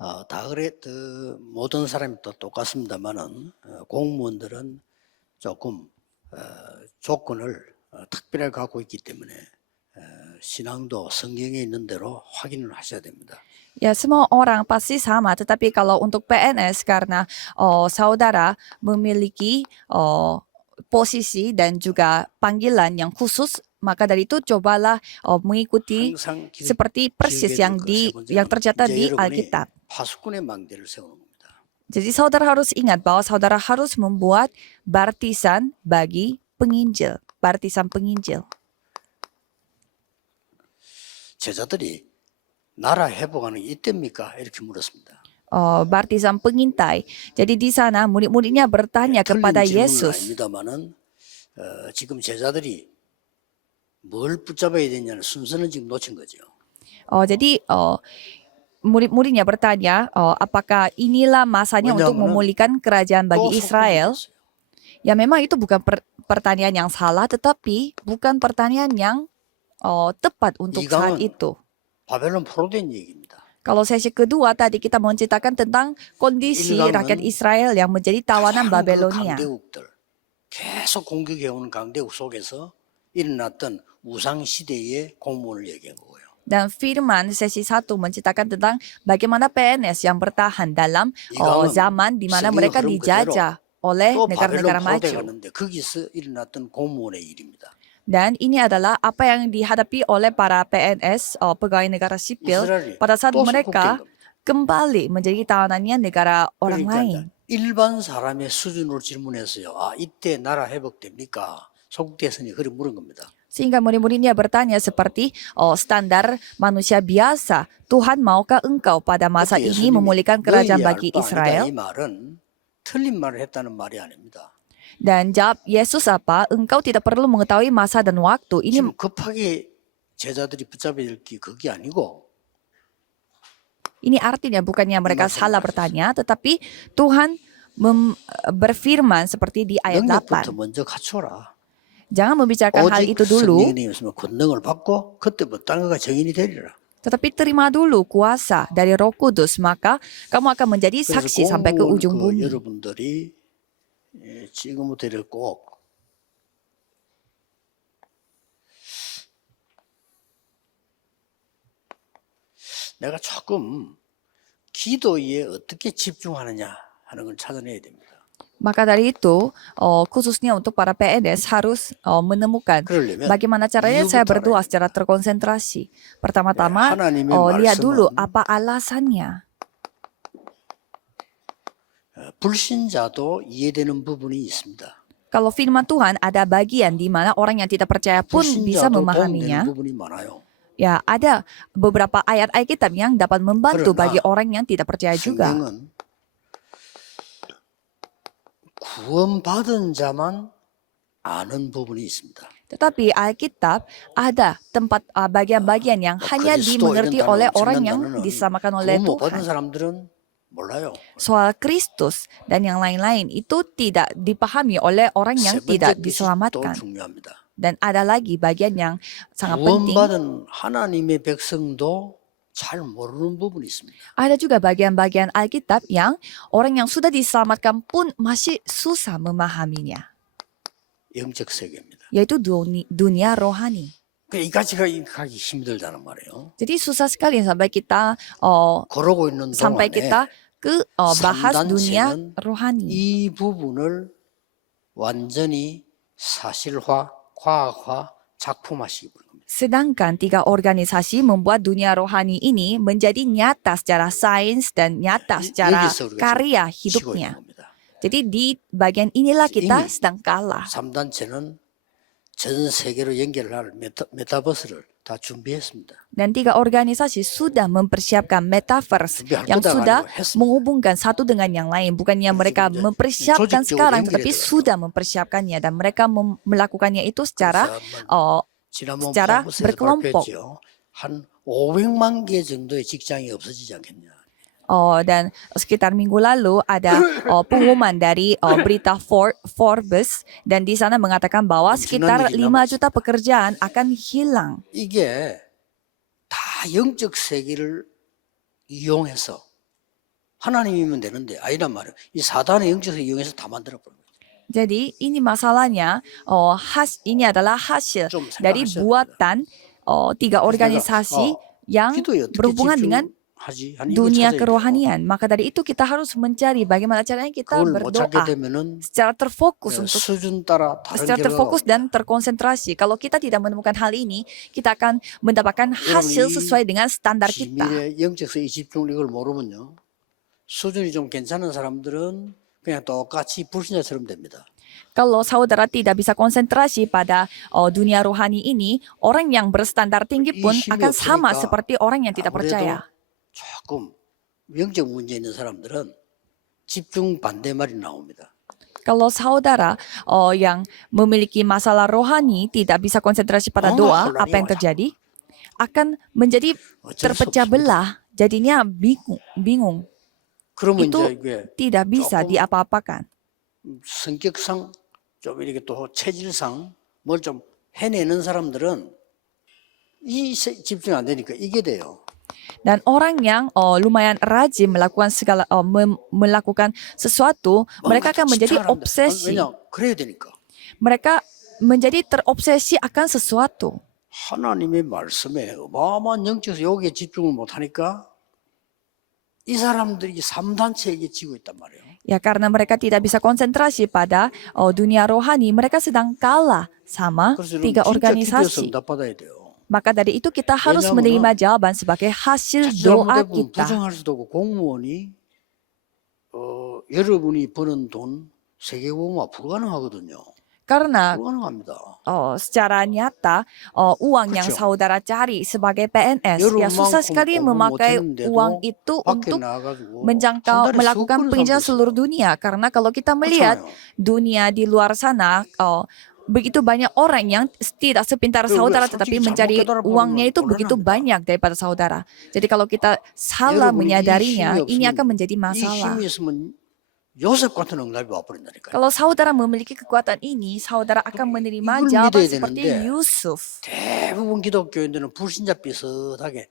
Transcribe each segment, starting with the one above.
다 모든 사람이 또 똑같습니다만은 공무원들은 조금 조건을 특별하게 갖고 있기 때문에 신앙도 성경에 있는 대로 확인을 하셔야 됩니다. Ya, semua orang pasti sama, tetapi kalau untuk PNS karena saudara memiliki posisi dan juga panggilan yang khusus, maka dari itu cobalah mengikuti 항상 seperti persis 기억해야 yang 될 세 번째는 yang tercatat 이제 di 여러분이 Alkitab. 파수꾼의 망대를 세우는 겁니다. Jadi saudara harus ingat bahwa saudara harus membuat baptisan bagi penginjil, baptisan penginjil. 제자들이 나라 회복하는 게 이때입니까? 이렇게 물었습니다. Baptisan pengintai. Jadi di sana murid-muridnya bertanya kepada 틀린 질문은 Yesus. 아닙니다만은 지금 제자들이 뭘 붙잡아야 되냐는 순서는 지금 놓친 거죠. Jadi murid-muridnya bertanya, apakah inilah masanya untuk 왜냐하면은 memulihkan kerajaan 또 bagi Israel? 속국이었어요. Ya memang itu bukan pertanyaan yang salah, tetapi bukan pertanyaan yang tepat untuk saat 이강은 itu. 바벨론 포로된 얘기입니다. Kalau sesi kedua tadi kita menceritakan tentang kondisi 일강은 rakyat Israel yang menjadi tawanan 가장 그 Babelonia. 강대국들 계속 공격해오는 강대국 속에서 일어났던 우상 시대의 공무원을 얘기한 거고요. Dan firman sesi 1 menceritakan tentang bagaimana PNS yang bertahan dalam zaman di mana mereka dijajah oleh 또 negara-negara 바벨론 포로돼 maju. 갔는데 거기서 일어났던 공무원의 일입니다. Dan ini adalah apa yang dihadapi oleh para PNS, pegawai negara sipil, 이스라엘이 pada saat 또 mereka 속국된 겁니다. kembali menjadi tawanannya negara orang 그러니까 lain. 이제 일반 사람의 수준으로 질문했어요. 이때 나라 회복됩니까? 속국됐으니 그렇게 물은 겁니다. Sehingga murid-muridnya bertanya seperti standar manusia biasa, Tuhan maukah engkau pada masa 그때 ini 예수님이 memulihkan kerajaan 너희 bagi 알바 아니다 Israel? 이 말은 틀린 말을 했다는 말이 아닙니다. Dan jawab Yesus apa? Engkau tidak perlu mengetahui masa dan waktu. Ini 지금 급하게 제자들이 붙잡아야 될 게 그게 아니고 artinya bukannya mereka salah bertanya, tetapi Tuhan berfirman seperti di ayat 8. 능력부터 먼저 갖춰라. Jangan membicarakan hal 오직 itu dulu, 성령이 있으면 권능을 받고 그때부터 땅과 정인이 되리라. tetapi terima dulu kuasa dari Roh Kudus, maka kamu akan menjadi 그래서 saksi sampai ke ujung bumi. 여러분들이 지금부터 꼭 내가 조금 기도에 어떻게 집중하느냐 하는 걸 찾아내야 됩니다. Maka dari itu, khususnya untuk para PNS harus menemukan 그러려면 bagaimana caranya saya 이유부터 berdoa 알아야 secara terkonsentrasi. Pertama-tama, 하나님의 lihat dulu 말씀은 apa alasannya. 불신자도 이해되는 부분이 있습니다. Kalau firman Tuhan ada bagian di mana orang yang tidak percaya pun bisa 불신자도 memahaminya. 도움되는 부분이 많아요. Ya, ada beberapa ayat Alkitab yang dapat membantu bagi orang yang tidak percaya juga. 성경은 구원받은 자만 아는 부분이 있습니다. Tetapi Alkitab ada tempat bagian-bagian yang hanya dimengerti oleh orang yang diselamatkan oleh 구원 못 받은 Tuhan. 사람들은 몰라요. Soal Kristus dan yang lain-lain itu tidak dipahami oleh orang yang 세 tidak 번째 것이 또 diselamatkan. 중요합니다. Dan ada lagi bagian yang sangat penting. 구원받은 하나님의 백성도 잘 모르는 부분이 있습니다. Ada juga bagian-bagian Alkitab yang orang yang sudah diselamatkan pun masih susah memahaminya, 영적 세계입니다. yaitu dunia rohani. 이 가지가 가기 힘들다는 말이에요. Jadi susah sekali sampai kita 그러고 있는 sampai 동안에 kita ke bahas dunia 삼단체는 rohani. 이 부분을 완전히 사실화, 과학화, 작품화시키는 겁니다. Sedangkan 3 organisasi membuat dunia rohani ini menjadi nyata secara sains dan nyata secara 여기서 우리가 karya 지금 쉬고 hidupnya. 있는 겁니다. Jadi di bagian inilah kita 이미 sedang kalah. 3단체는 전 세계로 연결할 메타버스를 다 준비했습니다. Dan 3 organisasi sudah mempersiapkan metaverse yang sudah menghubungkan satu dengan yang lain. Bukannya mereka mempersiapkan sekarang, tetapi sudah mempersiapkannya. Dan mereka melakukannya itu secara 지난번 secara 팝부스에서 berkelompok. 발표했죠. 한 500만 개 정도의 직장이 없어지지 않겠냐. Dan sekitar minggu lalu ada pengumuman dari berita Forbes dan di sana mengatakan bahwa sekitar 5 juta pekerjaan akan hilang. 이게 다 영적 세계를 이용해서 하나님이면 되는데 아니란 말이에요. 이 사단의 영적을 이용해서 다 만들어버린 거예요. Jadi ini masalahnya, ini adalah hasil 좀 dari 생각하셔야 됩니다. buatan tiga 그래서 organisasi yang 기도에 어떻게 berhubungan dengan 집중하지? 하는 이걸 dunia 찾아야 돼요. kerohanian. Maka dari itu kita harus mencari bagaimana caranya kita 그걸 못 찾게 berdoa 되면은 secara terfokus untuk 수준 따라 다른 secara terfokus 결과가 dan terkonsentrasi. Kalau kita tidak menemukan hal ini, kita akan mendapatkan hasil 이 sesuai dengan standar kita. 비밀의 영적서 이 집중을 이걸 모르면요. 수준이 좀 괜찮은 사람들은 그냥 똑같이 불신자처럼 됩니다. Kalau saudara tidak bisa konsentrasi pada dunia rohani ini, orang yang berstandar tinggi pun 이 힘이 akan sama 없으니까 seperti orang yang tidak 아무래도 percaya. 조금 영적 문제 있는 사람들은 집중 반대말이 나옵니다. Kalau saudara yang memiliki masalah rohani tidak bisa konsentrasi pada Oh, doa, 혼란이 apa yang 와요. terjadi? Akan menjadi 어쩔 수 terpecah 없습니다. belah, jadinya bingung. 그러면 itu 이제 이게 Tidak bisa 조금 diapa-apakan. 성격상 좀 이렇게 또 체질상 뭘 좀 해내는 사람들은 집중 안 되니까 이게 돼요. Dan orang yang lumayan rajin melakukan sesuatu, mereka akan menjadi 집착을 합니다. obsesi. 왜냐 그래야 되니까. Mereka menjadi terobsesi akan sesuatu. 하나님의 말씀에 어마어마한 영적에서 여기에 집중을 못하니까 이 사람들이 3단체에게 지고 있단 말이에요. Ya karena mereka tidak bisa konsentrasi pada dunia rohani, mereka sedang kalah sama 그래서 tiga 여러분 진짜 기도에서 organisasi. 응답받아야 돼요. Maka dari itu kita harus 왜냐하면은 menerima jawaban sebagai hasil doa 잘못해보면 kita. 부정할 수도 없고 공무원이 여러분이 버는 돈 세계보험화 불가능하거든요. Karena 불가능합니다. secara nyata uang yang 그렇죠. saudara cari sebagai PNS ya susah sekali 공부 memakai 못했는데도 uang itu 밖에 untuk 나가가지고 menjangkau 한 달에 melakukan 수억 penginjalan 벌을 seluruh dunia. Karena kalau kita melihat 그렇잖아요. dunia di luar sana, begitu banyak orang yang tidak sepintar 그 saudara 우리가 tetapi 솔직히 mencari 잘못 깨달아 uangnya 버리면 itu begitu 곤란합니다. banyak daripada saudara. Jadi kalau kita salah 여러분이 이 menyadarinya, 힘이 ini 없으면 akan menjadi 이 masalah. 힘이 있으면 요셉 같은 응답이 와버린다니까요. Kalau saudara memiliki kekuatan ini, saudara akan menerima 이걸 jawaban 믿어야 seperti 되는데 Yusuf. 대부분 기독교인들은 불신자 비슷하게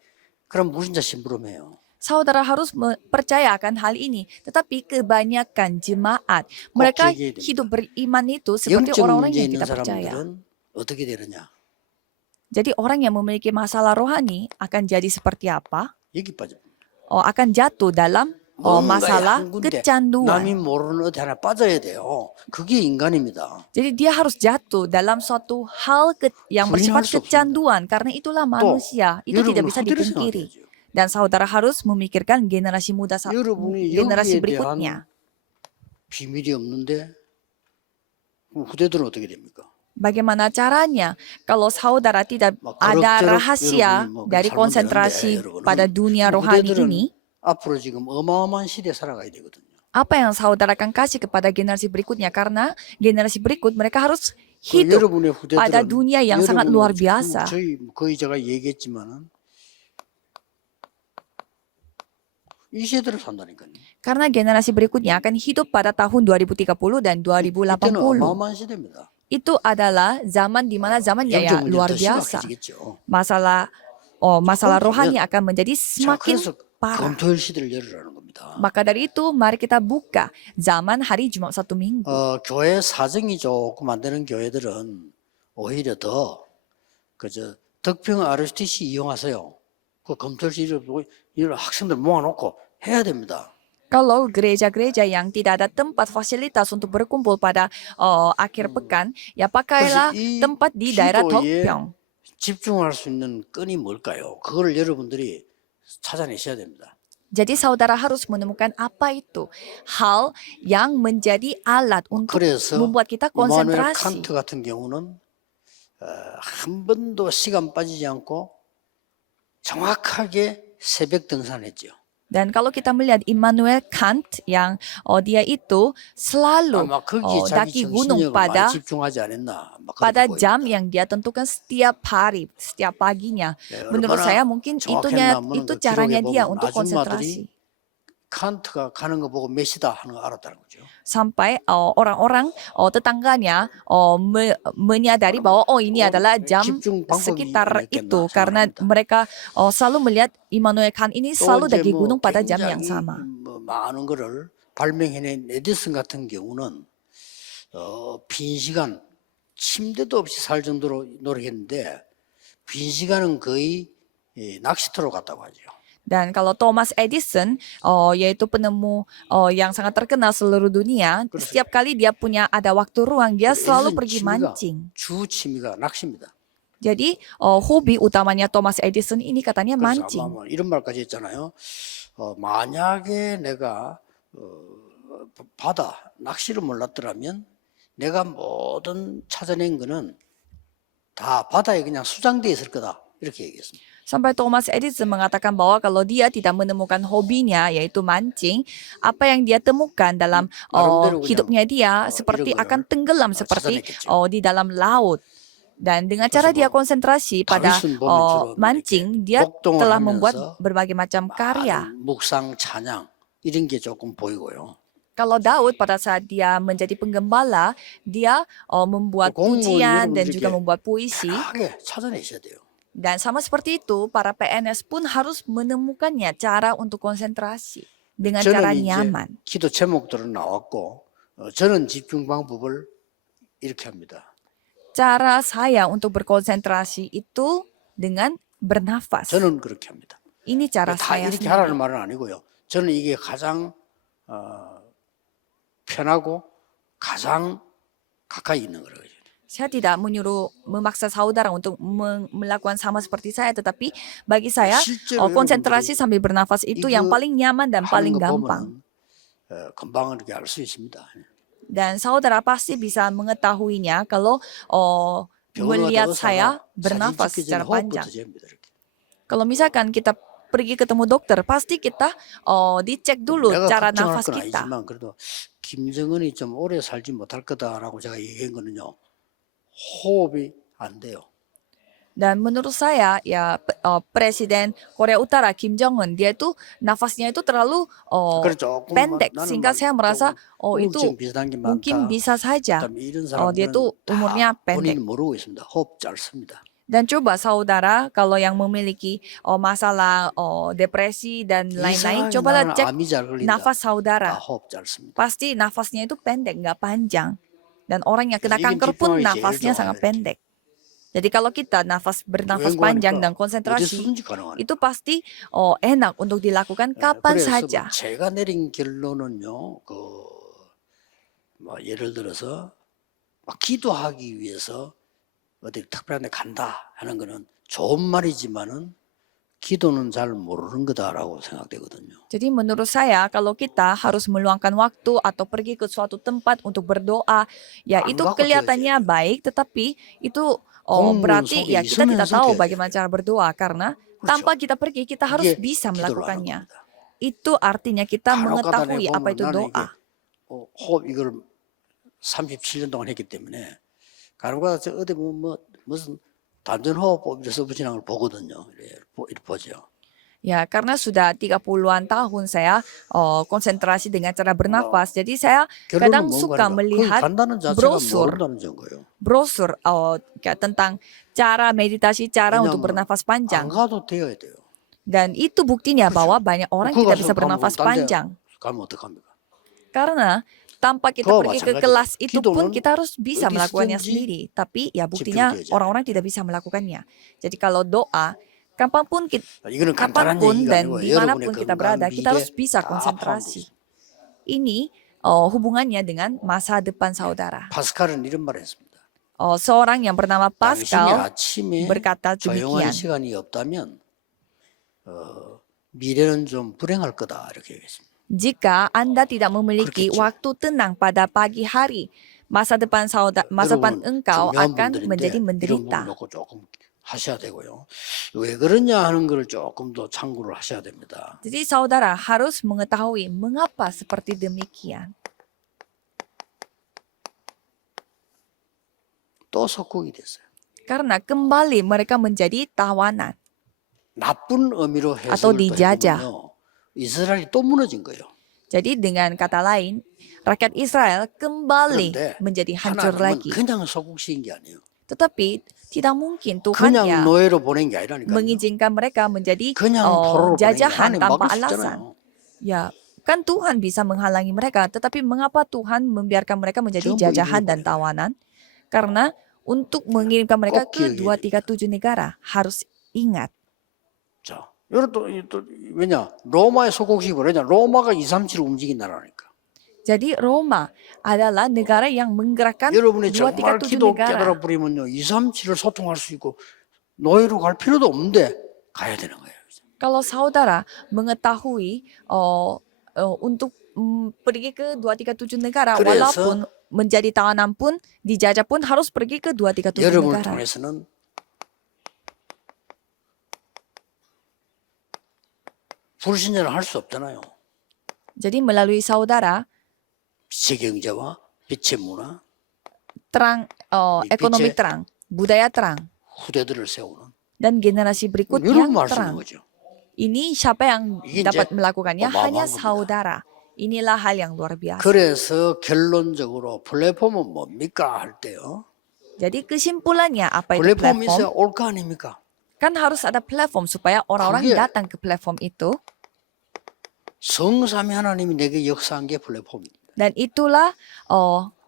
그럼 불신자 심부름해요. Saudara harus percaya akan hal ini. Tetapi kebanyakan jemaat, mereka 얘기해야 됩니다. hidup beriman itu seperti 영적 orang-orang 문제 yang 있는 tidak percaya. 사람들은 어떻게 되느냐? Jadi orang yang memiliki masalah rohani akan jadi seperti apa? 여기 빠져. Akan jatuh dalam masalah 한 군데 남이 kecanduan. 모르는 어디 하나 빠져야 돼요. 그게 인간입니다. Jadi dia harus jatuh dalam suatu hal yang bersifat 부인할 수 없습니다. kecanduan. Karena itulah manusia. Itu tidak 여러분은 bisa 후대를 dipungkiri. 생각해야죠. Dan saudara harus memikirkan generasi muda, 여러분이 generasi 여기에 berikutnya. 대한 비밀이 없는데 그럼 후대들은 어떻게 됩니까? Bagaimana caranya kalau saudara tidak 막 ada 그럭저럭 rahasia 여러분이 뭐 dari 살면 konsentrasi 되는데 여러분은 pada dunia rohani 후대들은 ini, 앞으로 지금 어마어마한 시대에 살아가야 되거든요. apa yang saudara akan kasih kepada generasi berikutnya? Karena generasi berikut mereka harus hidup 여러분의 pada 후대들은 dunia yang sangat luar biasa. 저희 거의 제가 얘기했지만은 이 시대를 산다니까요. Karena generasi berikutnya akan hidup pada tahun 2030 dan 이때는 2080. 어마어마한 시대입니다. Itu adalah zaman di mana zamannya ya 영적 luar 문제는 더 biasa. 심각해지겠죠. Masalah 그럼 rohani akan menjadi 자, semakin 그래서 parah. 검토일 시대를 열으라는 겁니다. Maka dari itu mari kita buka zaman hari Jumat Sabtu Minggu. 교회 사정이 조금 안 되는 교회들은 오히려 더 그저 덕평 RSTC 이용하세요. 그 검토일 시대를 보고 이런 학생들 모아놓고 해야 됩니다. Kalau gereja-gereja yang tidak ada tempat fasilitas untuk berkumpul pada akhir pekan, ya pakailah 그래서 이 tempat di daerah 기도에 Tokpyeong. 집중할 수 있는 끈이 뭘까요? 그걸 여러분들이 찾아내셔야 됩니다. Jadi saudara harus menemukan apa itu hal yang menjadi alat untuk 그래서 membuat kita 이마누엘 konsentrasi. 칸트 같은 경우는 한 번도 시간 빠지지 않고 정확하게 새벽 등산했죠. Dan kalau kita melihat Immanuel Kant yang dia itu selalu 아마 거기에 daki 자기 gunung 정신력을 많이 pada 집중하지 않았나 막 pada 그렇게 jam 보입니다. yang dia tentukan setiap hari, setiap paginya. Menurut 얼마나 saya mungkin 정확했나 하면은 itu 그 caranya 기록에 dia 보면 untuk konsentrasi. 아줌마들이 칸트가 가는 거 보고 몇 시다 하는 거 알았다는 거죠. Sampai orang-orang tetangganya menyadari bahwa ini adalah jam 집중 방법이 sekitar 있겠나 itu karena 생각합니다. mereka selalu melihat Immanuel Kant ini 또 selalu 이제 daki 뭐 gunung pada jam yang 굉장히 sama. 뭐 많은 거를 발명해낸 에디슨 같은 경우는 빈 시간 침대도 없이 살 정도로 노력했는데 빈 시간은 거의 낚시터로 갔다고 하죠. Dan kalau Thomas Edison, yaitu penemu yang sangat terkenal seluruh dunia, 그래서 setiap kali dia punya ada waktu ruang, dia selalu 에디슨 pergi 취미가 mancing. 주 취미가 낚시입니다. Jadi hobi utamanya Thomas Edison ini katanya 그래서 mancing. 아마 뭐 이런 말까지 했잖아요. 만약에 내가 바다 낚시를 몰랐더라면 내가 모든 찾아낸 거는 다 바다에 그냥 수장돼 있을 거다 이렇게 얘기했습니다. Sampai Thomas Edison mengatakan bahwa kalau dia tidak menemukan hobinya yaitu mancing, apa yang dia temukan dalam 나름대로 그냥 hidupnya dia seperti 이런 akan 거를 tenggelam seperti 찾아냈겠죠. di dalam laut. Dan dengan cara 그래서 dia 뭐 konsentrasi pada 다윗은 보면 주로 뭐 이렇게 mancing, dia 목동을 telah membuat 하면서 berbagai macam karya. 많은 묵상 찬양 이런 게 조금 보이고요. Kalau Daud pada saat dia menjadi penggembala, dia membuat 공무원 pujian dan 여러분들 juga 이렇게 membuat puisi. 편하게 찾아내셔야 돼요. Dan sama seperti itu, para PNS pun harus menemukannya cara untuk konsentrasi dengan cara 저는 이제 nyaman. 기도 제목들은 나왔고 저는 집중 방법을 이렇게 합니다. Cara saya untuk berkonsentrasi itu dengan bernafas. 저는 그렇게 합니다. Ini cara 다 saya 이렇게 하라는 sendiri. 말은 아니고요. 저는 이게 가장 편하고 가장 가까이 있는 거라고요. Saya tidak menyuruh memaksa saudara untuk melakukan sama seperti saya, tetapi bagi saya 실제로 konsentrasi 여러분들이 sambil bernafas itu yang 이거 paling nyaman dan 하는 paling 거 gampang. 보면 금방 이렇게 알 수 있습니다. Dan saudara pasti bisa mengetahuinya kalau 병원에 melihat 가서 saya 의사가 bernafas 사진 찍기 전에 secara panjang. 호흡부터 재입니다. 이렇게. Kalau misalkan kita pergi ketemu dokter, pasti kita dicek dulu 내가 cara 걱정할 nafas 건 kita. 아니지만 그래도 김정은이 좀 오래 살지 못할 거다라고 제가 얘기한 거는요. 호흡이 안 돼요. Dan menurut saya ya Presiden Korea Utara Kim Jong Un dia itu nafasnya itu terlalu 그래 조금 pendek 나는 sehingga saya merasa itu 우울증 비슷한 게 mungkin 많다. bisa saja 그다음에 이런 dia 사람들은 tuh umurnya 다 pendek. 본인 모르고 있습니다. 호흡 짧습니다. Dan coba saudara kalau yang memiliki masalah depresi dan lain-lain, 이상하게 cobalah 나는 cek 암이 잘 걸린다. nafas 다 saudara. 호흡 짧습니다. Pasti nafasnya itu pendek, nggak panjang. Dan orang yang kena 이게 kanker pun 집중하기 제일 nafasnya 좋아요, sangat 이렇게. pendek. Jadi kalau kita bernafas 여행 panjang dan 가니까 konsentrasi, 어디서든지 가능하네. itu pasti enak untuk dilakukan kapan 그래서 saja. 뭐 제가 내린 결론은요. 뭐 예를 들어서 막 기도하기 위해서 어디 특별한 데 간다 하는 거는 좋은 말이지만은 기도는 잘 모르는 거다라고 생각되거든요. Jadi menurut saya kalau kita harus meluangkan waktu atau pergi ke suatu tempat untuk berdoa, ya 안 itu 가고 kelihatannya 되어야지. baik, tetapi itu 공무원 berarti 속에 ya kita tidak 있으면서 tahu 돼야지. bagaimana cara berdoa karena 그렇죠. tanpa kita pergi kita harus 이게 bisa 기도를 하는 melakukannya. 겁니다. Itu artinya kita 간혹가다 mengetahui apa 보면 itu 나는 이게 doa. 호흡 이걸 37년 동안 했기 때문에 간혹가다 어디 무슨 단전호흡법 이래서 붙이는 걸 보거든요. 이렇게 보죠. Ya, karena sudah 30-an tahun saya konsentrasi dengan cara bernafas. Jadi saya kadang 결론은 suka 뭔가 거기 melihat 간다는 자체가 brosur 모른다는 거예요. brosur kayak tentang cara meditasi, cara untuk 왜냐하면 bernafas 안 panjang. 가도 돼야 돼요. Dan itu buktinya bahwa banyak orang 그거 tidak 가서 bisa 가면 bernafas 딴데 panjang. 가면 어떡합니까? Karena tanpa kita 그거와 pergi ke 마찬가지예요. kelas itu pun 기도는 kita harus bisa melakukannya 어디서든지 sendiri. Tapi ya buktinya 집중되어야 orang-orang tidak bisa melakukannya. Jadi kalau doa, kapanpun 이거는 간단한 kapanpun 얘기가 dan 아니고 dimanapun 여러분의 kita 건강 berada, kita harus 미래 bisa 다 포함되어 konsentrasi. 있습니다. Ini hubungannya dengan masa depan saudara. 파스칼은 이런 말을 했습니다. Seorang yang bernama 당신이 Pascal 아침에 berkata 조용한 demikian. 시간이 없다면 미래는 좀 불행할 거다 이렇게 얘기했습니다. Jika Anda tidak memiliki 그렇겠죠. waktu tenang pada pagi hari, masa depan 여러분 engkau 중요한 akan menjadi 분들인데 이런 부분 menderita. 놓고 조금 하셔야 되고요. 왜 그러냐 하는 걸 조금 더 참고를 하셔야 됩니다. Jadi saudara harus mengetahui mengapa seperti demikian. 또 속국이 됐어요. Karena kembali mereka menjadi tawanan. 나쁜 의미로 atau 해석을 또 dijajah. 해보면요. 이스라엘이 또 무너진 거예요. Jadi dengan kata lain, rakyat Israel kembali 그런데 menjadi hancur 하나님은 lagi. 그냥 속국시킨 게 아니에요. Tetapi tidak mungkin Tuhan 그냥 ya 노예로 보낸 게 아니라니까요. mengizinkan mereka menjadi 그냥 포로로 보낸 게 jajahan 하나님 tanpa 막을 수 alasan. 있잖아요. Ya, Kan Tuhan bisa menghalangi mereka, tetapi mengapa Tuhan membiarkan mereka menjadi 전부 jajahan dan 잃어버려요. tawanan? Karena untuk mengirimkan mereka 꼭 ke 기억해야 됩니다. 237 negara harus ingat. 자, 여러 또 왜냐? 로마의 소국이 뭐냐? 로마가 237을 움직인 나라니까. Jadi Roma adalah negara yang menggerakkan 여러분이 정말 237 기도 negara. 깨달아 버리면요, 237을 소통할 수 있고 노예로 갈 필요도 없는데 가야 되는 거예요. Kalau saudara mengetahui untuk pergi ke 237 negara, 그래서 walaupun menjadi tawanan pun, dijajah pun harus pergi ke 237 여러분을 negara. 통해서는 불신자를 할 수 없잖아요. Jadi melalui saudara, 빛의 경제와 빛의 문화, terang ekonomi terang, budaya terang, 후대들을 세우는 dan generasi berikut 여러분 yang 할 수 있는 terang. 거죠. Ini siapa yang 이게 dapat 이제 melakukannya? 어마어마한 Hanya 겁니다. saudara. Inilah hal yang luar biasa. 그래서 결론적으로 플랫폼은 뭡니까 할 때요. Jadi kesimpulannya apa itu 플랫폼이 있어야 platform? 올 거 아닙니까? Kan harus ada platform supaya orang-orang 그게 datang ke platform itu. 성삼위 하나님이 내게 역사한 게 플랫폼입니다. Dan itulah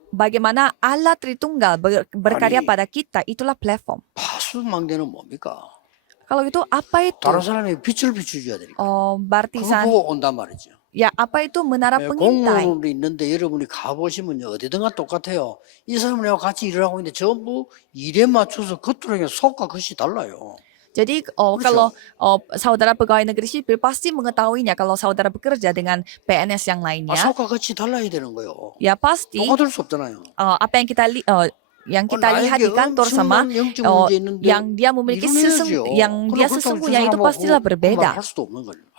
bagaimana Allah Tritunggal berkarya 아니, pada kita. Itulah platform. 파수망대는 뭡니까? Kalau itu apa itu? 다른 사람이 빛을 비춰줘야 되니까. 그거 Baptisan. 보고 온단 말이죠. Ya apa itu menara pengintai? 공무원으로 있는데 여러분이 가보시면요, 어디든가 똑같아요. 이 사람이랑 같이 일을 하고 있는데 전부 일에 맞춰서 겉으로 속과 겉이 달라요. Jadi kalau saudara pegawai negeri sipil pasti mengetahuinya kalau saudara bekerja dengan PNS yang lainnya, 속과 겉이 달라야 되는 거예요. ya pasti 똑같을 수 없잖아요. apa yang kita lihat di kantor sama yang dia memiliki yang dia sesungguhnya itu pastilah berbeda.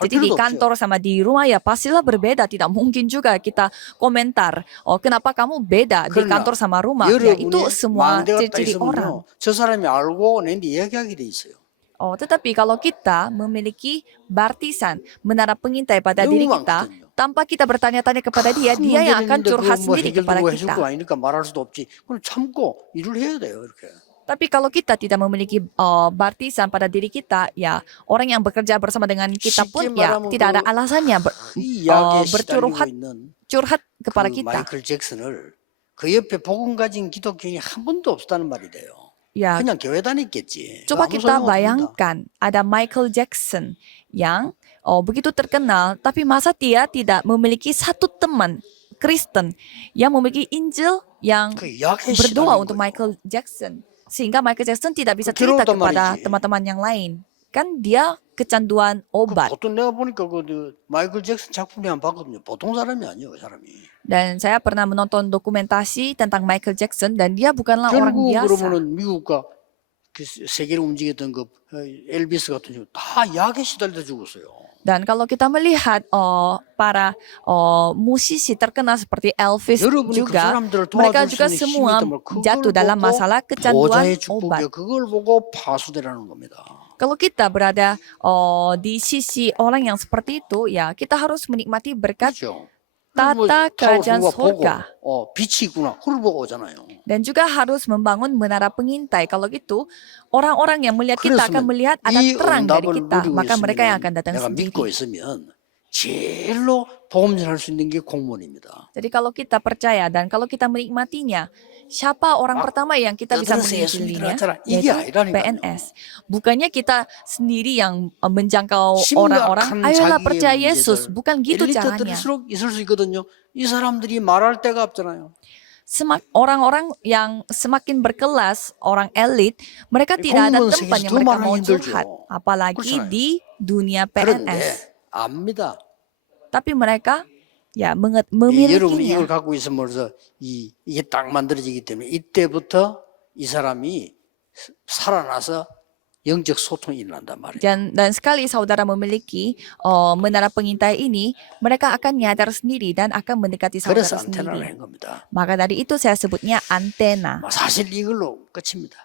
Jadi di kantor sama di rumah ya pastilah berbeda. Tidak mungkin juga kita komentar, kenapa kamu beda di kantor sama rumah. Ya itu semua ciri-ciri orang. 저 사람이 알고 내한테 이야기하게 돼 있어요. Tetapi kalau kita memiliki baptisan, menara pengintai pada diri kita, tanpa kita bertanya-tanya kepada dia, dia yang akan curhat sendiri kepada kita. 아니니까 말할 수도 없지. 그럼 참고 일을 해야 돼요, 이렇게. Tapi kalau kita tidak memiliki baptisan pada diri kita, ya orang yang bekerja bersama dengan kita pun ya tidak ada alasannya curhat kepada kita. 마이클 잭슨을 그 옆에 복음 가진 기독교인이 한 번도 없었다는 말이 돼요. Ya, 그냥 교회 다녔겠지. coba 아무 kita 소용없습니다. bayangkan ada Michael Jackson yang begitu terkenal, tapi masa dia tidak memiliki satu teman Kristen yang memiliki Injil yang 그 약해 berdoa 시달린 untuk 거예요. Michael Jackson, sehingga Michael Jackson tidak bisa 그 cerita 괴로웠단 kepada 말이지. teman-teman yang lain. Kan dia kecanduan obat. 보통 내가 보니까 그 마이클 잭슨 작품이 안 봤거든요. 보통 사람이 아니에요, 그 사람이. Dan saya pernah menonton dokumentasi tentang Michael Jackson dan dia bukanlah orang 결국 biasa. 그러면은 미국과 그 세계를 움직였던 그 엘비스 같은 경우 다 약에 시달려 죽었어요. Dan kalau kita melihat para musisi terkenal seperti Elvis 여러분이 그 juga, 사람들을 mereka 도와줄 수 juga 있는 힘이 semua 있다면 jatuh dalam masalah kecanduan 보좌의 축복이요. obat. 그걸 보고 파수되라는 겁니다. Kalau kita berada di sisi orang yang seperti itu, ya kita harus menikmati berkat 그렇죠. tata kerajaan 타워가 보고 surga. 빛이 있구나. 그걸 보고 오잖아요. Dan juga harus membangun menara pengintai. Kalau gitu, orang-orang yang melihat kita akan melihat ada 이 terang dari 응답을 kita. 누리고 Maka mereka yang akan 있으면 datang 내가 믿고 sendiri. 있으면 제일로 복음 전할 수 있는 게 공무원입니다. Jadi kalau kita percaya dan kalau kita menikmatinya, siapa orang pertama yang kita bisa menginjilinya? 이게 Yaitu 아니라니까요. PNS. Bukannya kita sendiri yang menjangkau 심각한 orang-orang, ayolah 자기의 percaya Yesus. 문제들, Bukan gitu caranya. 엘리트들일수록 있을 수 있거든요. 이 사람들이 말할 데가 없잖아요. Orang-orang yang semakin berkelas, orang elit, mereka tidak ada 공무원 tempat 세계에서 yang 더 mereka 많은 mau 힘들죠. curhat. Apalagi 그렇잖아요. di dunia 그런데 PNS. 압니다. Tapi mereka ya 여러분이 memilikinya. 이걸 갖고 있으면서 이게 딱 만들어지기 때문에 이때부터 이 사람이 살아나서 영적 소통이 일어난단 말이에요. Dan sekali saudara memiliki menara pengintai ini, mereka akan nyadar sendiri dan akan mendekati saudara 그래서 안테나를 sendiri. 한 겁니다. Maka dari itu saya sebutnya antena. 사실 이걸로 끝입니다.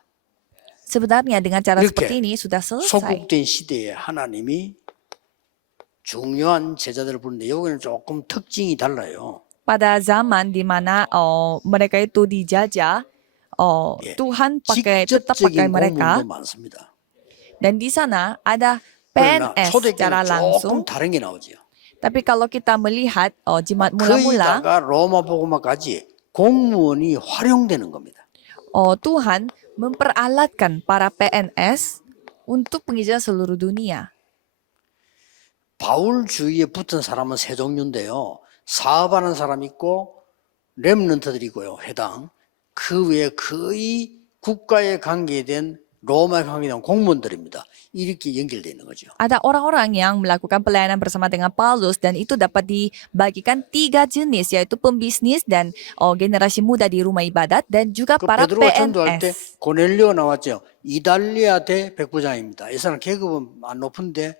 Sebenarnya dengan cara 이렇게 seperti ini sudah selesai. 소국된 시대에 하나님이 중요한 제자들을 부르는데 여기는 조금 특징이 달라요. Pada zaman di mana mereka itu dijajah, Tuhan tetap pakai 직접적인 mereka. 공문도 많습니다. Dan di sana ada 그러나 PNS secara 초대교회는 langsung. 조금 다른 게 나오죠. Tapi kalau kita melihat jemaat mula-mula, 거기다가 로마 복음화까지 공무원이 활용되는 겁니다. Tuhan memperalatkan para PNS untuk penginjilan seluruh dunia. 바울 주위에 붙은 사람은 세 종류인데요. 사업하는 사람 있고 렘넌트들이 있고요. 회당. 그 외에 거의 국가에 관계된 로마에 관계된 공무원들입니다. 이렇게 연결되어 있는 거죠. Ada orang-orang yang melakukan pelayanan bersama dengan Paulus dan itu dapat dibagikan 3 jenis, yaitu pembisnis dan generasi muda di rumah ibadat dan juga 그 para 베드로가 전도할 때 PNS. 고넬리오 나왔죠. 이달리아 대 백부장입니다. 이 사람 계급은 안 높은데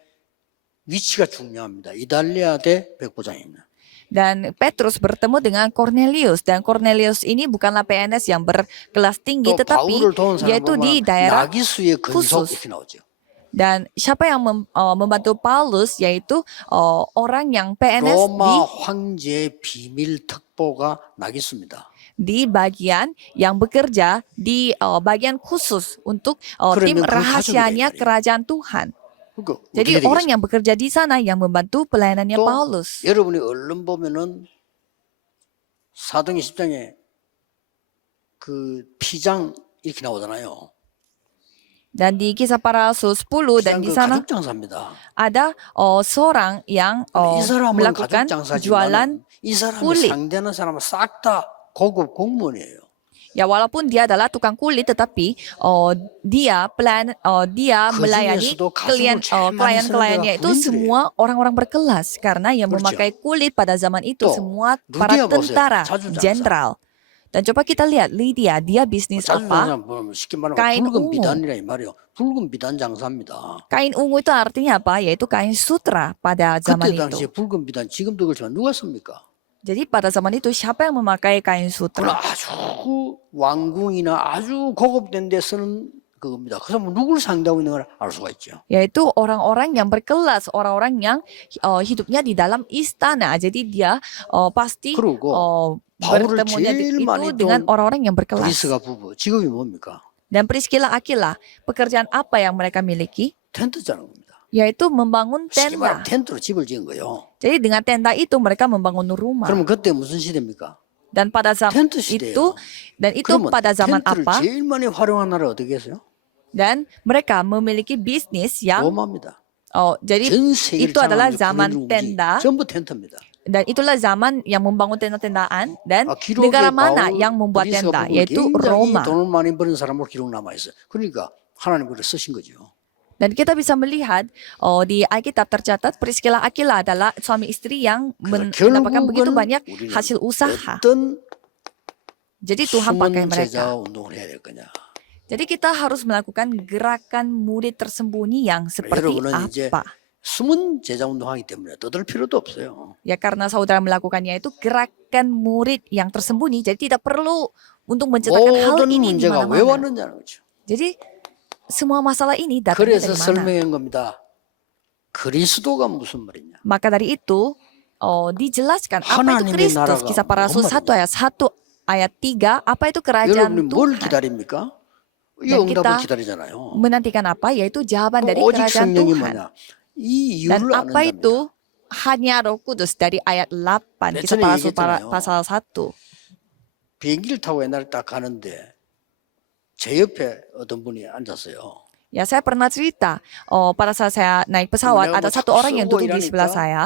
위치가 중요합니다. 이달리아 대 백부장입니다. Dan Petrus bertemu dengan Cornelius, dan Cornelius ini bukanlah PNS yang berkelas tinggi 또 tetapi 바울을 도운 사람 yaitu di 보면 daerah 나기수의 근속 khusus. 이렇게 나오죠. Dan siapa yang membantu Paulus yaitu orang yang PNS 로마 황제의 비밀 특보가 나기수입니다. di bagian yang bekerja di bagian khusus untuk tim 그러면 그 rahasianya 가족이다, 이 kerajaan Tuhan. 그러니까 Jadi 어떻게 orang 되겠어요? yang bekerja di sana yang membantu pelayanannya 또 Paulus. 여러분이 얼른 보면은 사도행 10장에 그 피장 이렇게 나오잖아요. Dan di kisah para rasul 10 dan 피장 di 그 sana 가죽 장사입니다. ada seorang yang 이 사람은 melakukan 가죽 jualan 장사지만 이 사람이 kulit. 상대하는 사람은 싹 다 고급 공무원이에요. Ya walaupun dia adalah tukang kulit tetapi dia 그 melayani 중에서도 가죽을 제일 많이 쓰는 klien-kliennya 데가 itu 군인들이에요. semua orang-orang berkelas karena yang 그렇죠. memakai kulit pada zaman itu 또 semua para 루디아 보세요. tentara 자주장사. jenderal. Dan coba kita lihat Lydia, dia bisnis 자주 apa? 장사 보면 쉽게 말하면 kain 붉은 ungu. 비단이라 이 말이에요. 붉은 비단 장사입니다. Kain ungu itu artinya apa? Yaitu kain sutra pada zaman 그때 당시에 itu. 붉은 비단 지금도 그렇지만 누가 씁니까? Jadi pada zaman itu siapa yang memakai kain 그건 sutra? 아주 왕궁이나 아주 고급된 데 쓰는 그겁니다. 그래서 뭐 누구를 상대하고 있는 걸 알 수가 있죠. Yaitu orang-orang yang berkelas, orang-orang yang hidupnya di dalam istana. Jadi dia pasti 그리고 바울을 bertemunya 제일 itu 많이 dengan 돈 orang-orang yang berkelas. 브리스가 부부 직업이 뭡니까? Dan Priscilla Aquila, pekerjaan apa yang mereka miliki? 텐트 짜는 겁니다. Yaitu membangun 쉽게 tenda. 말하면 텐트로 집을 지은 거예요. Jadi dengan tenda itu mereka membangun rumah. 그러면 그때 무슨 시대입니까? Dan pada zaman 텐트 itu, 시대예요. dan itu 그러면 pada zaman 텐트를 apa? 제일 많이 활용한 나라 어떻게 했어요? Dan mereka memiliki bisnis yang 로마입니다. jadi 전 세계를 itu adalah 장악하는 zaman 군인들 tenda. 전부 텐트입니다. Dan itulah zaman yang membangun tenda-tendaan dan 기록에 negara mana 바울 yang membuat 브리스가 tenda 부부는 yaitu 굉장히 Roma. 돈을 많이 버는 사람으로 기록 남아 있어요. 그러니까 하나님 그를 쓰신 거죠. Dan kita bisa melihat di Alkitab tercatat Priscilla Aquila adalah suami istri yang mendapatkan begitu banyak 우리는 hasil usaha. 어떤 Jadi Tuhan pakai 숨은 mereka. 제자 운동을 해야 될 거냐. Jadi kita harus melakukan gerakan murid tersembunyi yang seperti 여러분은 이제 apa? 숨은 제자 운동하기 때문에 떠들 필요도 없어요. Ya karena saudara melakukannya itu gerakan murid yang tersembunyi. Jadi tidak perlu untuk menceritakan hal 모든 ini di 문제가 왜 mana-mana. 왔느냐는 거죠. Jadi semua masalah ini datangnya 그래서 dari mana? 설명한 겁니다. 그리스도가 무슨 말이냐. Maka dari itu dijelaskan apa itu 하나님의 Kristus. 나라가 Kisah para Rasul 뭔 1 ayat 1 ayat 3 apa itu kerajaan 여러분이 뭘 Tuhan. 기다립니까? 이 Dan 응답을 kita 기다리잖아요. menantikan apa? Yaitu jawaban dari 오직 kerajaan 성령이 Tuhan. 뭐냐? 이 Dan 이유를 apa 아는답니다. itu? Hanya Roh Kudus dari ayat 8 Kisah 전에 para Rasul 얘기했잖아요. pasal 1. 비행기를 타고 옛날에 딱 가는데 제 옆에 어떤 분이 앉았어요. Ya saya pernah cerita pada saat saya naik pesawat 내가 ada 뭐 satu 자꾸 orang yang 쓰고 duduk di sebelah 이러니까 saya.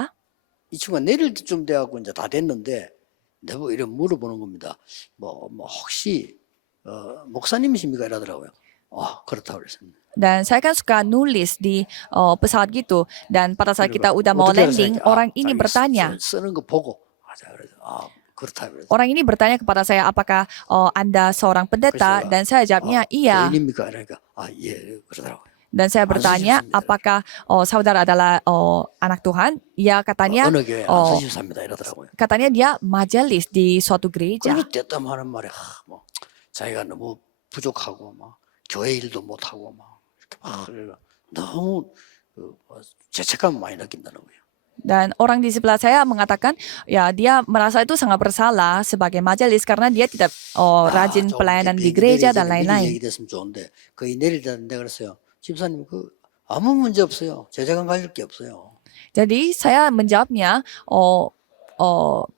이 친구가 내릴 때쯤 돼갖고 이제 다 됐는데 내가 뭐 이런 물어보는 겁니다. 뭐 혹시 목사님이십니까? 이러더라고요. 그렇다고 그랬습니다. Dan saya kan suka nulis di pesawat gitu. Dan pada saat kita udah mau 어떻게 landing, 알았어요? orang ini 자기 bertanya. 쓰는 거 보고 하자 그래서 그렇다 그래서 Orang ini bertanya kepada saya, apakah Anda seorang pendeta? 그래서 Dan saya jawabnya, iya. 교인입니까? 그러니까 예 그러더라고요. Dan saya bertanya, 쓰셨습니다. apakah saudara adalah anak Tuhan? Ya katanya, 어느 교회 안 쓰셨습니다. 이러더라고요. katanya dia majelis di suatu gereja. 그리고 때땀 하는 말에 뭐 자기가 너무 부족하고 막 교회 일도 못 하고 막 이렇게 막 그래가 너무 죄책감 많이 느낀다는 거예요. Dan orang di sebelah saya mengatakan, ya dia merasa itu sangat bersalah sebagai majelis karena dia tidak rajin 좀 pelayanan di 비행기 gereja 내리기 dan 전에 미리 lain-lain. 얘기됐으면 좋은데 거의 내리다는데 그랬어요. 집사님 아무 문제 없어요. 제재감 가질 게 없어요. Jadi saya menjawabnya,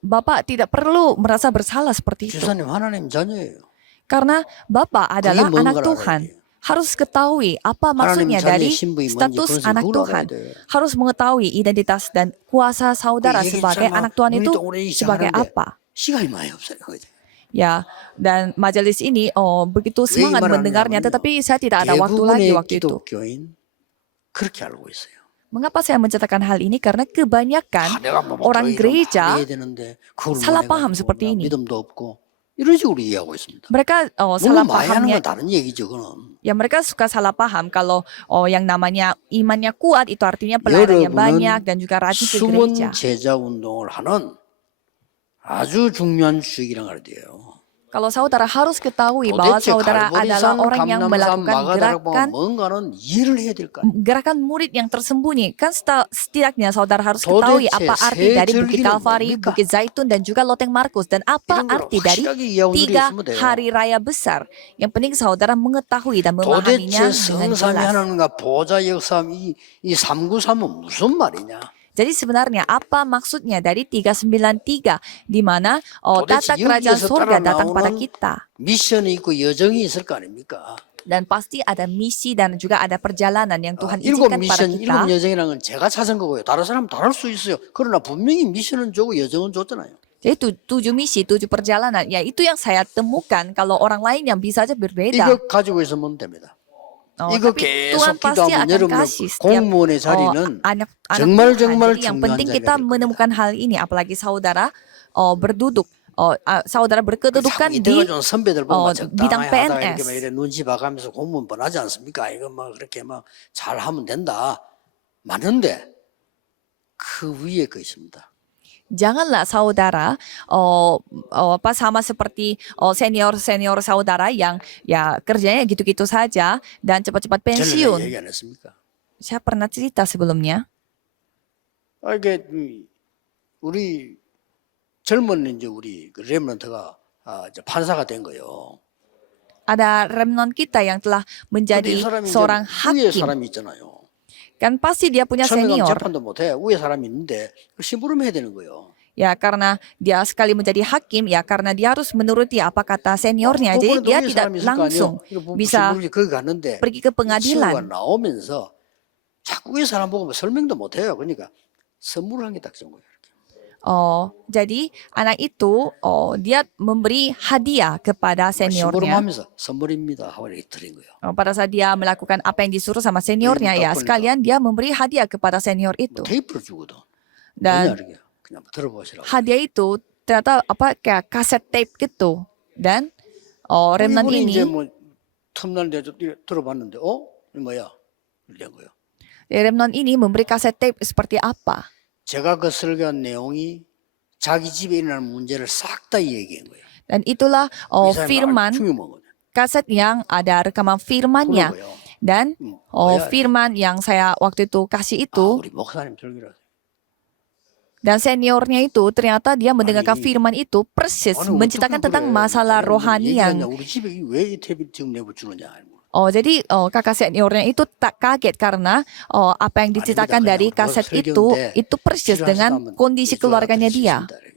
Bapak tidak perlu merasa bersalah seperti itu. 집사님 하나님 자녀예요. Karena Bapak adalah 뭔 anak 걸 알아야 Tuhan. 돼요. Harus ketahui apa 하나님 maksudnya 자녀의 dari 신분이 뭔지 status 그것을 anak 그걸 Tuhan. 알아야 돼요. Harus mengetahui identitas dan kuasa saudara 얘기 sebagai 참 anak Tuhan 눈이 itu 동그라니 sebagai 시작하는데 apa. 시간이 많이 없어요. 그죠? Ya, dan majelis ini begitu 왜 이 semangat 말을 mendengarnya, 하냐면요. tetapi saya tidak ada waktu lagi 대부분의 waktu itu. 기독교인 그렇게 알고 있어요. Mengapa saya menceritakan hal ini? Karena kebanyakan 내가 뭐 orang 교회를 gereja 많이 해야 되는데 그걸 못 salah 해가지고 paham seperti 나 ini. 믿음도 없고 이런 식으로 이해하고 있습니다. Mereka 물론 salah 많이 하는 pahamnya. 건 다른 얘기죠. 그거는. Ya mereka suka salah paham kalau yang namanya imannya kuat itu artinya pelayanannya banyak 여러분은 dan juga rajin ke 숨은 gereja. 제자 운동을 하는 아주 중요한 주역이란 말이에요. Kalau saudara harus ketahui bahwa 도대체 saudara adalah 갈보리산, orang yang 감남산, melakukan 마가다락방 gerakan 뭔가는 이해를 해야 될 거 아니에요. gerakan murid yang tersembunyi. Kan setidaknya saudara harus ketahui 도대체 apa arti 세 dari Bukit 절기는 Kalvari, 뭡니까? Bukit Zaitun dan juga Loteng Markus, dan apa 이런 걸 arti dari 확실하게 이해하고 tiga 있으면 돼요. hari raya besar. Yang penting saudara mengetahui dan 도대체 memahaminya dengan 성삼위 jelas. 하나님과 보좌 역삼 이 393은 무슨 말이냐? Jadi sebenarnya apa maksudnya dari 393 di mana 도대체 tata kerajaan 여기에서 surga 따라 datang pada 나오는 kita. 미션이 있고 여정이 있을 거 아닙니까? Dan pasti ada misi dan juga ada perjalanan yang Tuhan 일곱 izinkan pada 미션, kita. 일곱 여정이라는 건 제가 찾은 거고요. 다른 사람은 다를 수 있어요. 그러나 분명히 미션은 주고 여정은 줬잖아요. Jadi 7 misi, 7 perjalanan. Ya itu yang saya temukan. Kalau orang lain yang bisa aja berbeda. 이거 가지고 있으면 됩니다. 이거 Tapi Tuhan 계속 pasti 기도하면 akan 여러분의 kasih setiap 공무원의 자리는 anak 정말 Tuhan. 정말 Jadi yang 중요한 penting 자리가 kita 될 겁니다. menemukan hal ini. Apalagi saudara berduduk. Saudara berkedudukan 자꾸 di 이때가 좀 선배들 보면 bidang 적당히 하다가 PNS. 이렇게 막 이래 눈치 봐가면서 공무원 뻔하지 않습니까? 이거 막 그렇게 막 잘하면 된다. 맞는데 그 위에 거 있습니다. Janganlah saudara sama seperti senior saudara yang ya kerjanya gitu-gitu saja dan cepat-cepat 전에 pensiun. 얘기 안 했습니까? Saya pernah cerita sebelumnya. 이게 우리 젊은 이제 우리 그 렘넌트가 이제 판사가 된 거예요. Ada remnant kita yang telah 근데 이 menjadi 사람이 이제 seorang 위에 hakim. 사람이 있잖아요. Kan pasti dia punya 처음에 가면 senior. 재판도 못해. 위에 사람이 있는데 심부름해야 되는 거예요. Ya karena dia sekali menjadi hakim, ya karena dia harus menuruti apa kata seniornya. Jadi 그분은 dia 위에 tidak 사람이 있을 거 아니에요. langsung 이거 bisa 심부름이 거기 갔는데 pergi ke 이 친구가 pengadilan. 나오면서 자꾸 위에 사람 보고 설명도 못해요. 그러니까 선물을 한 게 딱 좋은 거예요. Jadi anak itu dia memberi hadiah kepada seniornya. 심부름하면서 선물입니다 하고 이렇게 드린 거예요. Pada saat dia melakukan apa yang disuruh sama seniornya, ya sekalian dia memberi hadiah kepada senior itu. 테이프를 주거든. Dan 뭐냐 이렇게 그냥 들어보시라고. hadiah itu ternyata kayak kaset tape gitu. Dan remnant 이분이 이제 ini, 뭐 틈날 때 들어봤는데 이 뭐야 이런 거요. remnant ini memberi kaset tape seperti apa? 제가 그 설교한 내용이 자기 집에 일어나는 문제를 싹 다 얘기한 거예요. Dan itulah 이 사람이 firman, 중요한 kaset yang ada rekaman firmannya. 거예요. Dan 뭐야, firman yang saya waktu itu kasih itu, 우리 목사님 설교라. dan seniornya itu ternyata dia mendengarkan 아니, firman itu persis 아니, menceritakan 어떻게 tentang 그래? masalah 자기는 rohani 얘기하냐. yang 우리 집에 왜 이 테이프 지금 내버 주느냐. jadi kakak seniornya itu tak kaget karena apa yang diceritakan 아닙니다. dari 그냥 kaset 설교인데 itu persis 필요하시다면 dengan kondisi 얘기하라 keluarganya 드릴 수 dia. 있습니다.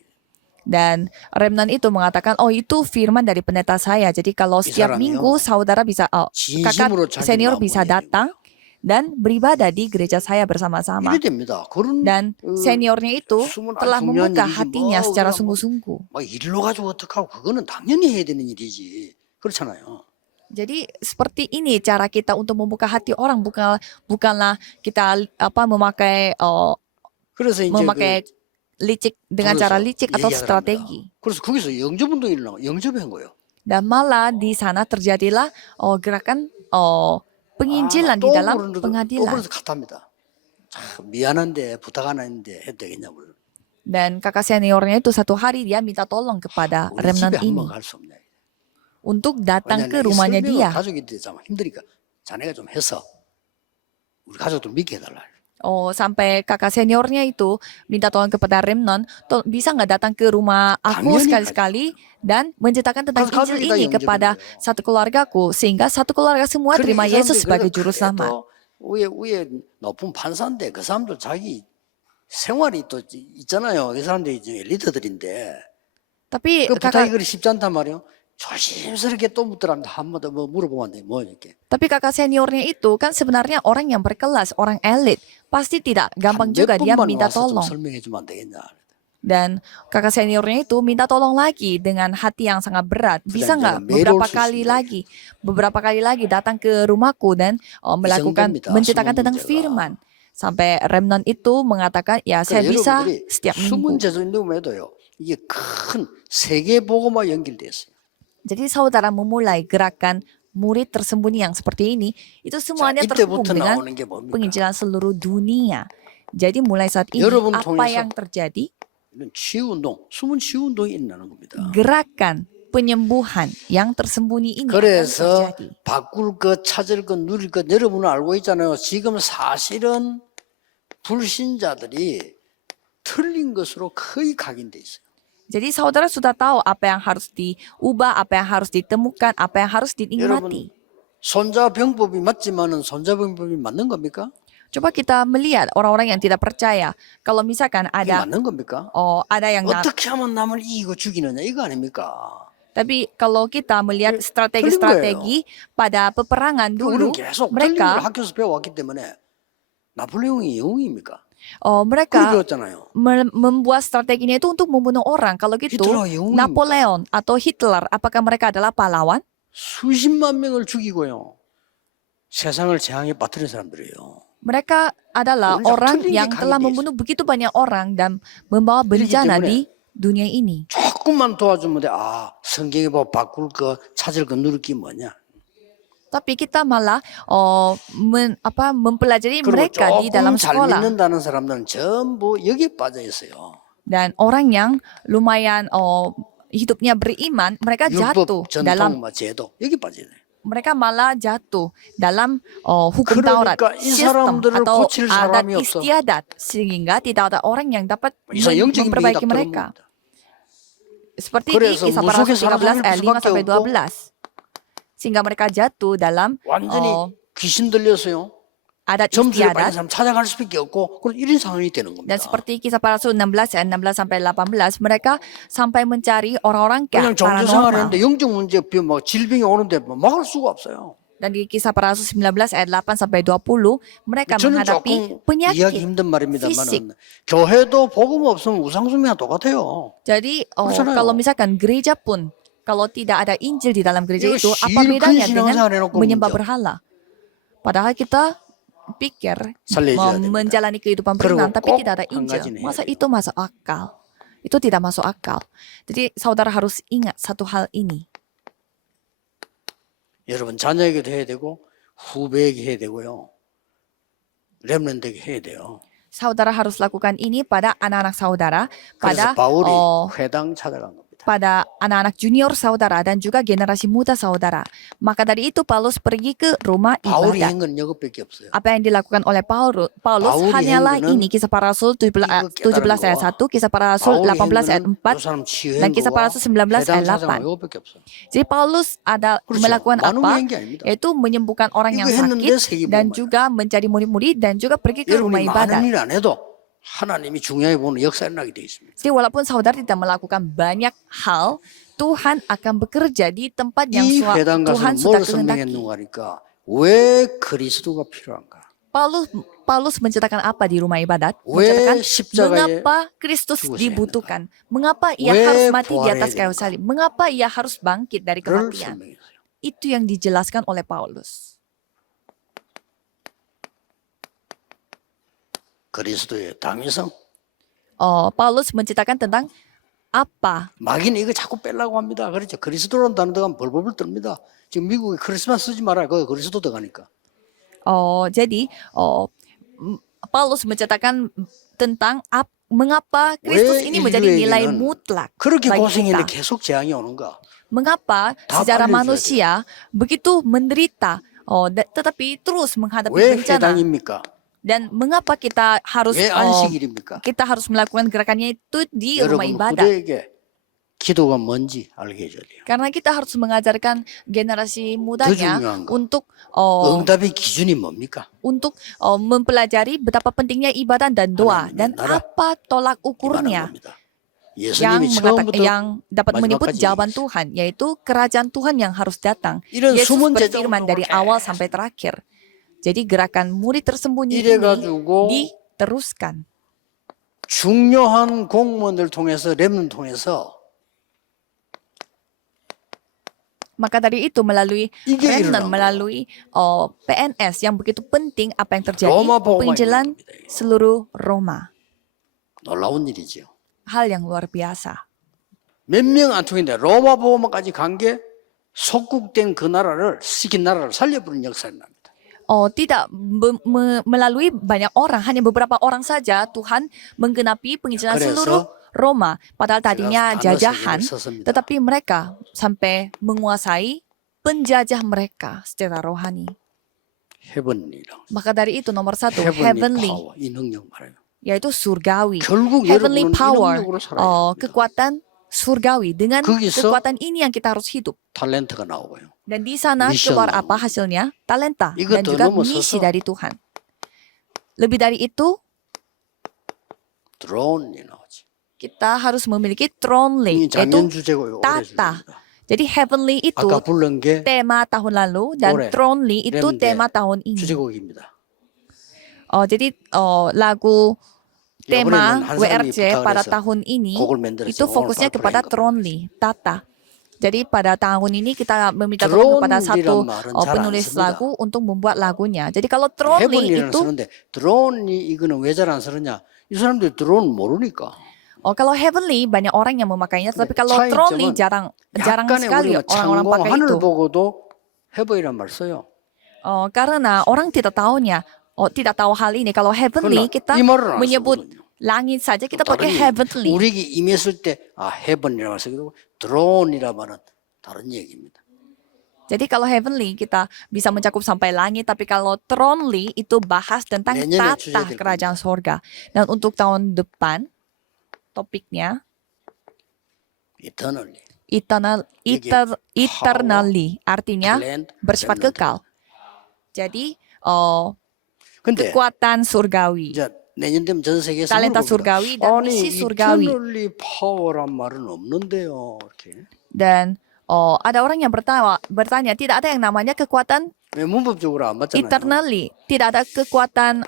Dan remnant itu mengatakan, itu firman dari pendeta saya. Jadi kalau setiap 사람이요. minggu saudara bisa, 진심으로 kakak 자기 senior 마음을 bisa 얘기해요. datang dan beribadah di gereja saya bersama-sama. 이래 됩니다. 그런 Dan seniornya itu 숨은 telah 아주 중요한 membuka 일이지. hatinya 뭐 secara 그냥 뭐 sungguh-sungguh. 막 일로 가지고 어떡하고 그거는 당연히 해야 되는 일이지. 그렇잖아요. Jadi seperti ini cara kita untuk membuka hati orang, bukanlah kita memakai 그래서 이제 licik dengan cara licik atau 얘기를 strategi. 합니다. 그래서 거기서 영접운동이 일어나고 영접한 거예요. Dan malah di sana terjadilah gerakan penginjilan di 또 dalam 그러는데도 또 pengadilan. 그래서 갔답니다. 참 미안한데 부탁 안 했는데 해도 되겠냐고. Dan kakak seniornya itu satu hari dia minta tolong kepada 우리 remnant 집에 ini 한번 갈 수 없냐. untuk datang 왜냐면 ke 이 rumahnya 설명을 dia. 가족이 참 힘드니까 자네가 좀 해서 우리 가족들 믿게 해달라. Sampai kakak seniornya itu minta tolong kepada remnant, bisa nggak datang ke rumah aku 당연히 sekali-sekali dan menceritakan tentang 가서 Injil 가족이 다 ini 영접한 kepada 거예요. satu keluargaku sehingga satu keluarga semua 그러니까 terima 이 Yesus 사람들이 sebagai 그래도 juru selamat. 위에 높은 판사인데 그 사람들 자기 생활이 또 있잖아요. 이 사람들이 이제 리더들인데 Tapi 그 부탁이 kakak 그리 쉽지 않단 말이에요. 조심스럽게 또 묻더랍니다. 한 번 더 뭐 물어보면 안 돼. 뭐 이렇게. tapi kakak seniornya itu kan sebenarnya orang yang berkelas, orang elit. Pasti tidak gampang 몇 juga dia 분만 minta 와서 좀 tolong. 설명해 주면 안 되겠냐. Dan kakak seniornya itu minta tolong lagi dengan hati yang sangat berat. Bisa 부장님, nggak 제가 매일 올 beberapa kali lagi datang ke rumahku dan melakukan 정도입니다. menceritakan 수문 tentang 문제가. firman. Sampai remnant itu mengatakan, ya saya 그러니까 bisa 여러분들이 setiap minggu. 수문제도인데도요. 이게 큰 세계 복음화 연결돼 있어요. Jadi saudara memulai gerakan murid tersembunyi yang seperti ini, itu semuanya terhubung 이때부터 dengan 나오는 게 뭡니까? penginjilan seluruh dunia. Jadi mulai saat ini 여러분 apa 통해서 yang terjadi? 이런 치유운동, 수문 치유운동이 일어나는 겁니다. Gerakan penyembuhan yang tersembunyi ini akan 그래서 terjadi. 바꿀 것, 찾을 것, 누릴 것 여러분은 알고 있잖아요. 지금 사실은 불신자들이 틀린 것으로 거의 각인돼 있어요. Jadi saudara sudah tahu apa yang harus diubah, apa yang harus ditemukan, apa yang harus dinikmati. 손자 병법이 맞지만은 손자 병법이 맞는 겁니까? Coba kita melihat orang-orang yang tidak percaya. Kalau misalkan 이게 ada 맞는 겁니까? ada yang 어떻게 하면 남을 이기고 죽이느냐 이거 아닙니까? tapi kalau kita melihat 틀린 strategi-strategi pada peperangan 우리는 dulu, 계속 틀린 걸 mereka 학교에서 배워왔기 때문에 나폴레옹이 영웅입니까? mereka 그걸 배웠잖아요. membuat strateginya itu untuk membunuh orang. Kalau gitu, 히틀러가 영웅입니까? Napoleon atau Hitler, apakah mereka adalah pahlawan? 수십만 명을 죽이고요. 세상을 재앙에 빠뜨린 사람들이에요. Mereka adalah 우리가 orang 틀린 게 yang telah 각인돼 membunuh begitu banyak orang dan membawa bencana 때문에 di dunia ini. 조금만 도와주면 돼. 아, 성경에 뭐 바꿀 거, 찾을 거, 누릴 게 뭐냐. Tapi kita malah mempelajari 그리고 mereka di dalam 조금 잘 sekolah. 믿는다는 사람들은 전부 여기에 빠져 있어요. Dan orang yang lumayan hidupnya beriman, mereka jatuh 율법, dalam 전통, 뭐 제도 여기 빠져 있어요. mereka malah jatuh dalam hukum Taurat, 그러니까 이 sistem 사람들을 atau 고칠 adat 사람이 없어. istiadat, sehingga tidak ada orang yang dapat 이상 영적인 병이 딱 memperbaiki 들어온 mereka. 겁니다. Seperti di 그래서 Kisah Para Rasul 무속에 13 ayat 5 사로잡힐 sampai 수밖에 없고 12. Sehingga mereka jatuh dalam 완전히 귀신 들렸어요. adat 점수에 빠진 istiadat. 사람 찾아갈 수밖에 없고 그런 이런 상황이 되는 겁니다. Dan seperti Kisah Para Rasul 16 ayat 16 sampai 18, mereka sampai mencari orang-orang 그냥 종교 생활을 paranormal. 했는데 영적 문제, 뭐 질병이 오는데 뭐 막을 수가 없어요. Dan di Kisah Para Rasul 19 ayat 8 sampai 20, mereka 저는 menghadapi 조금 이해하기 penyakit. 힘든 fisik. 말입니다만 교회도 복음 없으면 우상숭배랑 똑같아요. Jadi 그렇잖아요. kalau misalkan gereja pun kalau tidak ada Injil di dalam gereja 이거 itu, apa 실큰 bedanya dengan 신앙생활 해놓고 menyembah 문제. berhala? Padahal kita pikir 살려줘야 됩니다. menjalani kehidupan 그리고 beriman tapi 꼭 tidak ada 한 Injil. 가지는 Masa 해야 itu masuk akal? Itu tidak masuk akal. Jadi saudara harus ingat satu hal ini. 여러분 자녀에게도 해야 되고 후배에게 해야 되고요. 렘넌트에게 해야 돼요. Saudara harus lakukan ini pada anak-anak saudara, 그래서 pada 바울이 회당 찾아간 겁니다. pada anak-anak junior saudara dan juga generasi muda saudara. Maka dari itu Paulus pergi ke rumah 바울이 ibadat. 한 건 이것밖에 없어요. Apa yang dilakukan oleh Paulus 바울이 hanyalah 한 거는 ini, Kisah Para Rasul 17 ayat 1, Kisah Para Rasul 바울이 한 18 ayat 거는 4, 요 사람 치유한 dan Kisah Para 거와 Rasul 19 회당 ayat 찾아간 8. 이것밖에 없어요. Jadi Paulus 그렇죠. melakukan 많은 apa? 게 아닙니다. Yaitu menyembuhkan orang yang 이거 했는데 sakit 세계 dan 복음화예요. juga mencari murid-murid dan juga pergi ke rumah 여러분이 ibadat. 많은 일 안 해도 하나님이 중요하게 보는 역사가 일어나게 되어 있습니다. Jadi walaupun saudara tidak melakukan banyak hal, Tuhan akan bekerja di tempat yang 이 회당 Tuhan 가서 sudah 뭘 kehendaki. 설명했는가 하니까 왜 그리스도가 필요한가? Paulus menceritakan apa di rumah ibadat? 왜 Menceritakan 십자가에 mengapa Kristus 죽으셔야 dibutuhkan, mengapa ia 왜 harus mati di 부활해야 atas kayu 되는가? salib, mengapa ia harus bangkit dari 를 kematian. 설명했어요. Itu yang dijelaskan oleh Paulus. 그리스도의 당위성. Paulus menceritakan tentang apa 마귀는 이거 자꾸 빼려고 합니다. 그렇죠. 그리스도라는 단어가 벌벌 뜹니다. 지금 미국에 크리스마스 쓰지 말아요. 그거 그리스도 들어가니까. jadi Paulus menceritakan tentang mengapa Kristus 왜 ini menjadi nilai 인류에게는 mutlak 그렇게 bagi 고생했는데 kita. 계속 재앙이 오는가? Mengapa 다 secara 알려줘야 manusia begitu menderita, tetapi terus menghadapi 왜 bencana? 회당입니까? Dan mengapa kita harus 왜 안식일입니까? melakukan gerakannya itu di rumah 여러분 ibadat? 후대에게 기도가 뭔지 알게 해줘야 돼요. Karena kita harus mengajarkan generasi 더 mudanya 중요한 거, untuk 응답의 기준이 뭡니까? mempelajari betapa pentingnya ibadah dan doa 하나님의 dan 나라, apa tolak 이 말하는 ukurnya 겁니다. yang 예수님이 처음부터 yang dapat menyebut 마지막까지 jawaban Tuhan, yaitu kerajaan Tuhan yang harus datang. 이런 Yesus 숨은 berfirman 제자운동을 dari awal sampai terakhir. Jadi gerakan murid tersembunyi ini 이래가지고 diteruskan. 중요한 공무원들 통해서 렘넌 통해서 Maka dari itu melalui 이게 remnant, 일어난 melalui PNS yang begitu penting apa yang terjadi, Roma 보고만 penginjilan 있는 겁니다. seluruh Roma. 놀라운 일이죠. Hal yang luar biasa. 몇 명 안 통했는데 로마 보고만까지 간 게 속국된 그 나라를 시킨 나라를 살려버린 역사를 납니다. Tidak melalui banyak orang, hanya beberapa orang saja Tuhan menggenapi penginjilan 그래서 seluruh Roma. Padahal tadinya 제가 단어 jajahan, 세계를 썼습니다. tetapi mereka sampai menguasai penjajah mereka secara rohani. 헤븐리랑 Maka dari itu nomor satu, 헤븐리 heavenly, 파워 이 능력 말해요. yaitu surgawi. 결국 Heavenly 여러분은 이 power, 능력으로 살아야 됩니다. kekuatan surgawi. Dengan 거기서 kekuatan ini yang kita harus hidup. 탤런트가 나오고요. Dan di sana Mission keluar namun. apa hasilnya? Talenta 이것도 dan juga 넘어서서 misi dari Tuhan. Lebih dari itu, 드론이 나오지. kita harus memiliki thronely, 이 작년 yaitu 주제고 올해 tata. 주제입니다. Jadi heavenly itu 아까 부른 게 tema tahun lalu dan 올해 thronely itu 렘데 tema tahun ini. 주제곡입니다. Jadi lagu tema 이번에는 한 사람이 WRC 부탁을 pada 해서 tahun ini 곡을 만들었어요. itu fokusnya 오늘 kepada 파이프라인 thronely, tata. Jadi pada tahun ini kita meminta tolong kepada satu 말은 잘안 penulis 씁니다. lagu untuk membuat lagunya. Jadi kalau thronely 헤븐리라는 itu, 쓰는데 드론이 이거는 왜 잘 안 쓰느냐? 이 사람들이 드론 모르니까. kalau heavenly banyak orang yang memakainya, tapi kalau 차이점은 thronely jarang 약간의 sekali 우리가 orang-orang 창공 pakai 하늘을 itu. 보고도 헤븐이란 말 써요. Karena orang tidak tahunya, tidak tahu hal ini. Kalau heavenly 그러나 kita 이 말을 안 menyebut 쓰거든요. langit saja kita 또 pakai 다른 heavenly. 우리에게 임했을 때 헤븐이라는 말 쓰기도 하고 드론이라 말은 다른 얘기입니다. Jadi kalau heavenly kita bisa mencakup sampai langit, tapi kalau thronely itu bahas tentang 내년에 tata 주제될 kerajaan sorga. Dan untuk tahun depan topiknya Eternally. 이게 eternally, artinya Talent, bersifat remnant. kekal. Jadi 근데 kekuatan surgawi, 이제 내년 되면 전 세계에서 talenta 물어봅니다. surgawi dan 아니 misi surgawi. eternally power란 말은 없는데요. 이렇게. Dan ada orang yang bertanya, tidak ada yang namanya kekuatan 왜 문법적으로 안 맞잖아요. eternally, tidak ada kekuatan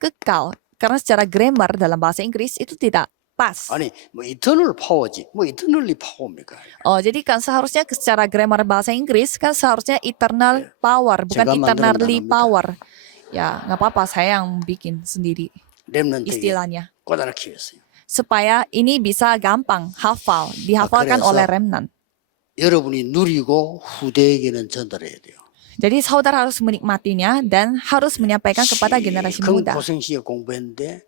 kekal. Karena secara grammar dalam bahasa Inggris itu tidak pas. 아니 뭐 eternal power지. 뭐 eternally power입니까? Jadi kan seharusnya secara grammar bahasa Inggris kan seharusnya eternal power, bukan 제가 만드는 eternally 단어입니다. power. Ya nggak apa-apa, saya yang bikin sendiri 렘넌트에게 istilahnya. 꽂아넣기 위해서요. Supaya ini bisa gampang hafal, dihafalkan 그래서 oleh remnant. 여러분이 누리고 후대에게는 전달해야 돼요. Jadi saudara harus menikmatinya dan harus menyampaikan kepada generasi 큰 muda. 고생시에 공부했는데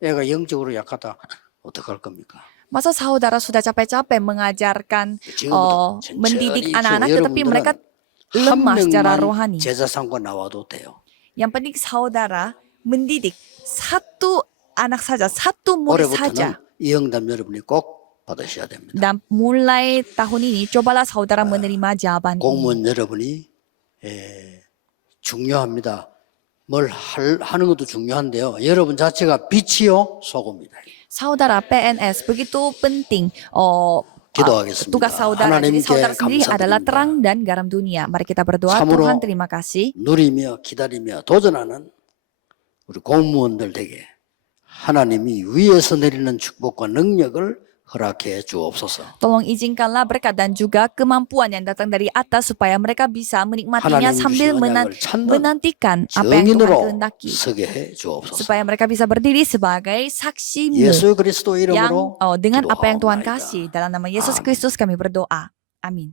애가 영적으로 약하다. 어떡할 겁니까? Masa saudara sudah capek-capek mengajarkan, 지금부터 mendidik 천천히 anak-anak, 키워. tetapi mereka 한 lemah secara 명만 rohani. 제자 삼고 나와도 돼요. Yang penting saudara mendidik satu anak saja, satu murid 올해부터는 saja. 이 영담 여러분이 꼭 받으셔야 됩니다. Dan mulai tahun ini, cobalah saudara menerima jawaban ini. 공무원 여러분이 중요합니다. 뭘 하는 것도 중요한데요. 여러분 자체가 빛이요 소금이다. Saudara PNS begitu penting. 기도하겠습니다. Tugas saudara, jadi 하나님께 saudara sendiri adalah 감사드립니다. terang dan garam dunia. Mari kita berdoa. 참으로 Tuhan terima kasih. 누리며 기다리며 도전하는 우리 공무원들 되게 하나님이 위에서 내리는 축복과 능력을 허락해 주옵소서. Tolong izinkanlah berkat dan juga kemampuan yang datang dari atas supaya mereka bisa menikmatinya 하나님 sambil 주신 언약을 찾는 menantikan apa yang Tuhan 증인으로 kehendaki. 서게 해 주옵소서. Supaya mereka bisa berdiri sebagai saksimu 예수 그리스도 yang 이름으로 dengan apa yang Tuhan 기도하옵나이다. kasih. Dalam nama Yesus 아멘. Kristus kami berdoa. Amin.